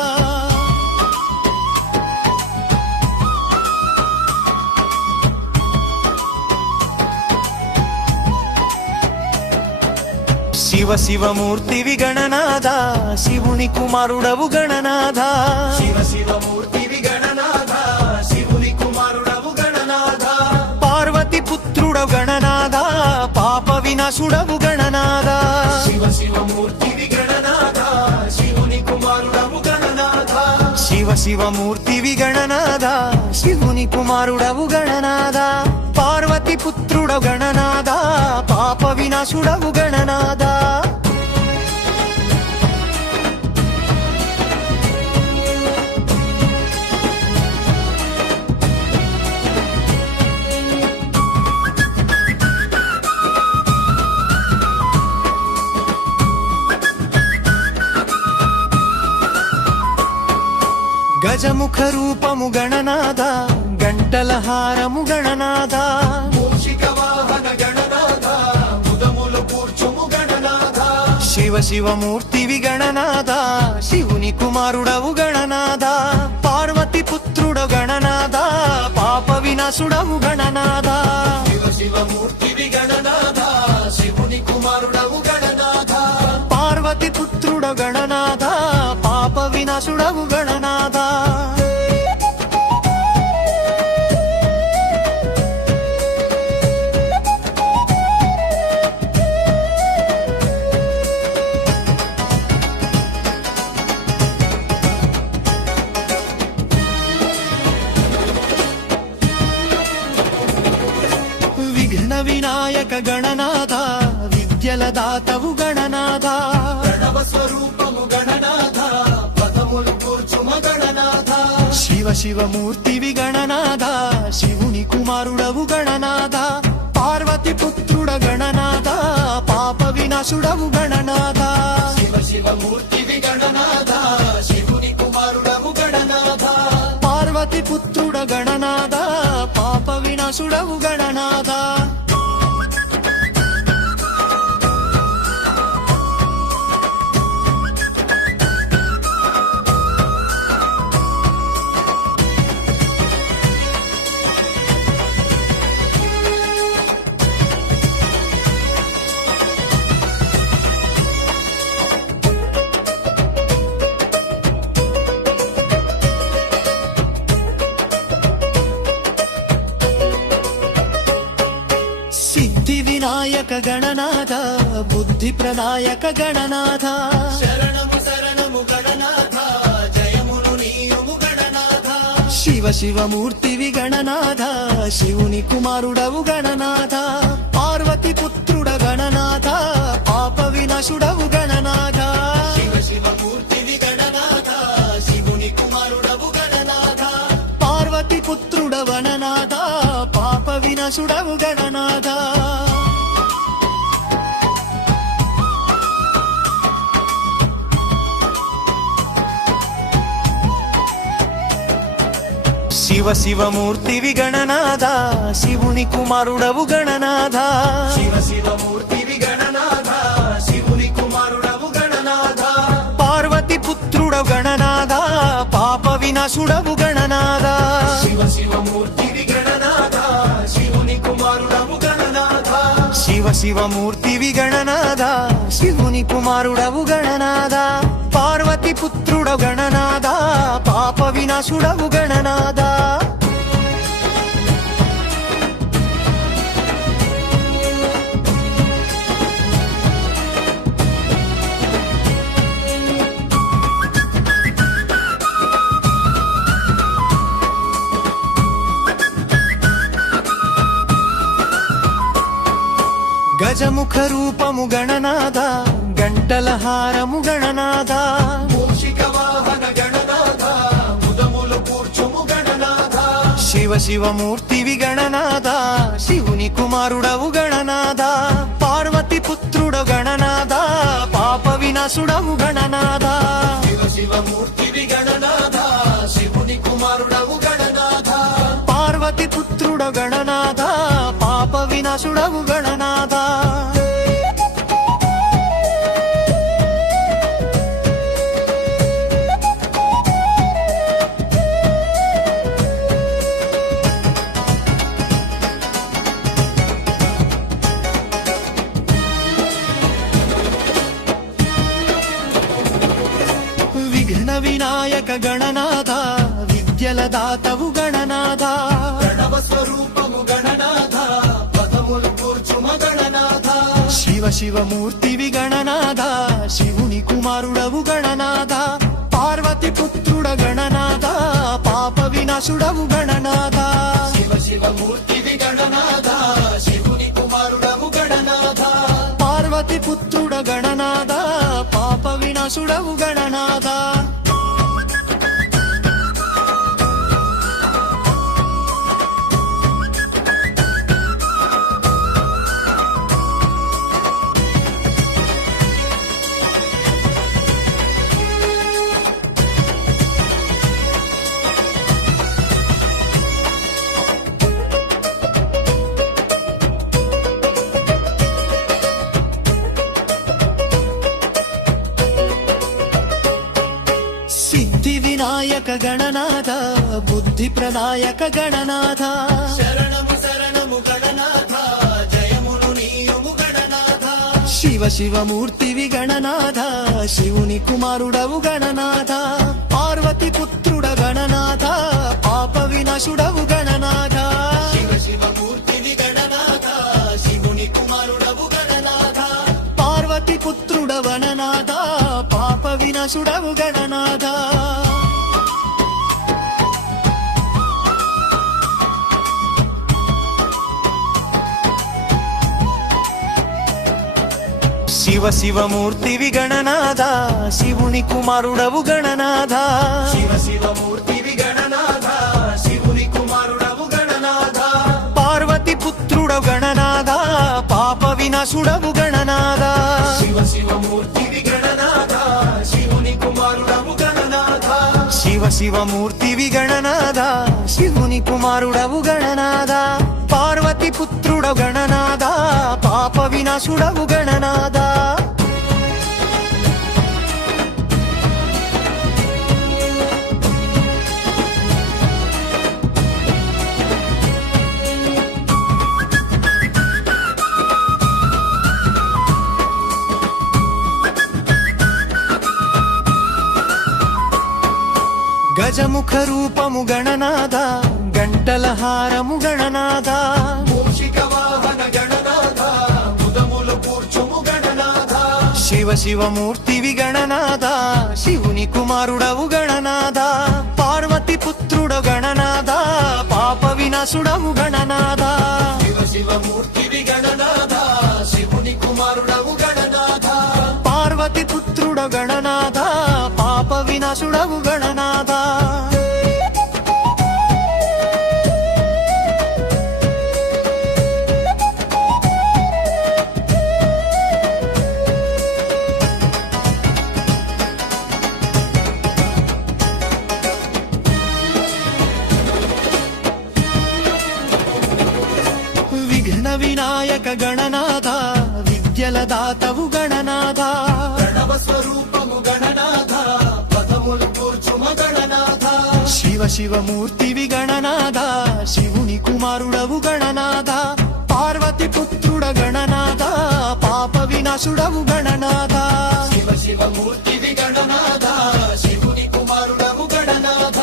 శివ శివమూర్తివి గణనాథ శివుని కుమారుడవు గణనాథ శివ శివమూర్తివి గణనాథ శివుని కుమారుడవు గణనాథ పార్వతి పుత్రుడవు గణనాథ పాప వినాశుడవు గణనాథ శివ శివమూర్తివి గణనాథ శివుని కుమారుడవు గణనాథ శివ శివమూర్తివి గణనాథ శివుని కుమారుడవు గణనాథ పార్వతి పుత్రుడవు గణనాథ పాప వినాశుడవు గణనాథ గజముఖ రూపము గణనాథ గంటల హారము గణనాథ మూషిక వాహన గణనాథ ముదములు కూర్చుము గణనాథ శివ శివమూర్తివి గణనాథ శివుని కుమారుడవు గణనాథ పార్వతి పుత్రుడు గణనాథ పాప వినాశుడవు గణనాథ శివ శివమూర్తివి గణనాథ శివుని కుమారుడవు గణనాథ పార్వతి పుత్రుడు గణనాథ పాప వినాశుడవు గణనాథ విఘ్న వినాయక గణనాథ విద్యల దాతవు గణనాథ ప్రణవ స్వరూపము గణనాథ పదములు కూర్చుమ గణనాథ శివ శివమూర్తివి గణనాథ శివుని కుమారుడవు గణనాథ పార్వతి పుత్రుడ గణనాథ పాప వినాశుడవు గణనాథ శివ శివమూర్తివి గణనాథ శివుని కుమారుడవు గణనాథ పార్వతి పుత్రుడ గణనాథ పాప వినాశుడవు గణనాథ సిద్ధి వినాయక గణనాథ బుద్ధి ప్రదాయక గణనాథ శరణము శరణము గణనాథ జయమును నీయుము గణనాథ శివ శివమూర్తివి గణనాథ శివుని కుమారుడవు గణనాథ పార్వతి పుత్రుడ గణనాథ పాప వినాశుడవు గణనాథ శివ శివమూర్తివి గణనాథ శివుని కుమారుడవు గణనాథ పార్వతి పుత్రుడ గణనాథ పాప వినాశుడవు గణనాథ శివ శివమూర్తివి గణనాథ శివుని కుమారుడవు గణనాథ శివ శివమూర్తివి గణనాథ శివుని కుమారుడవు గణనాథ పార్వతి పుత్రుడవు గణనాథ పాప వినాశుడవు గణనాథ శివ శివమూర్తివి గణనాథ శివుని కుమారుడవు గణనాథ శివ శివమూర్తివి గణనాథ శివుని కుమారుడవు గణనాథ పార్వతి పుత్రుడవు గణనాథ పాప వినాశుడవు గణనాథ గజముఖ రూపము గణనాథ గంటల హారము గణనాథ మూషిక వాహన గణనాథ ముదములు కూర్చుము గణనాథ శివ శివమూర్తివి గణనాథ శివుని కుమారుడవు గణనాథ పార్వతి పుత్రుడు గణనాథ పాప వినాశుడవు గణనాథ శివ శివమూర్తివి గణనాథ శివుని కుమారుడవు గణనాథ పార్వతి పుత్రుడు గణనాథ పాప వినాశుడవు గణనాథ వినాయక గణనాథ విద్యల దాతవు గణనాథ ప్రణవ స్వరూపము గణనాథ పదములు కూర్చుమ గణనాథ శివ శివమూర్తివి గణనాథ శివుని కుమారుడవు గణనాథ పార్వతి పుత్రుడ గణనాథ పాప వినాశుడవు గణనాథ శివ శివమూర్తివి గణనాథ శివుని కుమారుడవు గణనాథ పార్వతి పుత్రుడ గణనాథ పాప వినాశుడవు గణనాథ సిద్ధి వినాయక గణనాథ బుద్ధి ప్రదాయక గణనాథ శరణము శరణము గణనాథ జయమును నీయము గణనాథ శివ శివమూర్తివి గణనాథ శివుని కుమారుడవు గణనాథ పార్వతి పుత్రుడ గణనాథ పాప వినాశుడవు గణనాథ శివ శివమూర్తివి గణనాథ శివుని కుమారుడవు గణనాథ పార్వతి పుత్రుడ గణనాథ పాప వినాశుడవు గణనాథ శివ శివమూర్తివి గణనాథ శివుని కుమారుడవు గణనాథ శివ శివమూర్తివి గణనాథ శివుని కుమారుడవు గణనాథ పార్వతి పుత్రుడ గణనాథ పాప వినాశుడవు గణనాథ శివ శివమూర్తివి గణనాథ శివుని కుమారుడవు గణనాథ శివ శివమూర్తివి గణనాథ శివుని కుమారుడవు గణనాథ పార్వతి పుత్రుడ గణనాథ పాప వినాశుడవు గణనాథ గజముఖ రూపము గణనాథ గంటల హారము గణనాథ మూషిక వాహన గణనాథ ముదములు కూర్చుము గణనాథ శివ శివమూర్తివి గణనాథ శివుని కుమారుడవు గణనాథ పార్వతి పుత్రుడ గణనాథ పాప వినాశుడవు గణనాథ శివ శివమూర్తివి గణనాథ శివుని కుమారుడవు గణనాథ పార్వతి పుత్రుడ గణనాథ పాప వినాశుడవు గణనాథ విఘ్న వినాయక గణనాథ విద్యల దాతవు గణనాథ ప్రణవ స్వరూపము గణనాథ పదములు కూర్చుమ గణనాథ శివ శివమూర్తివి గణనాథ శివుని కుమారుడవు గణనాథ పార్వతి పుత్రుడ గణనాథ పాప వినాశుడవు గణనాథ శివ శివమూర్తివి గణనాథ శివుని కుమారుడవు గణనాథ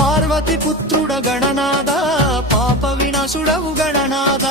పార్వతి పుత్రుడ గణనాథ పాప వినాశుడవు గణనాథ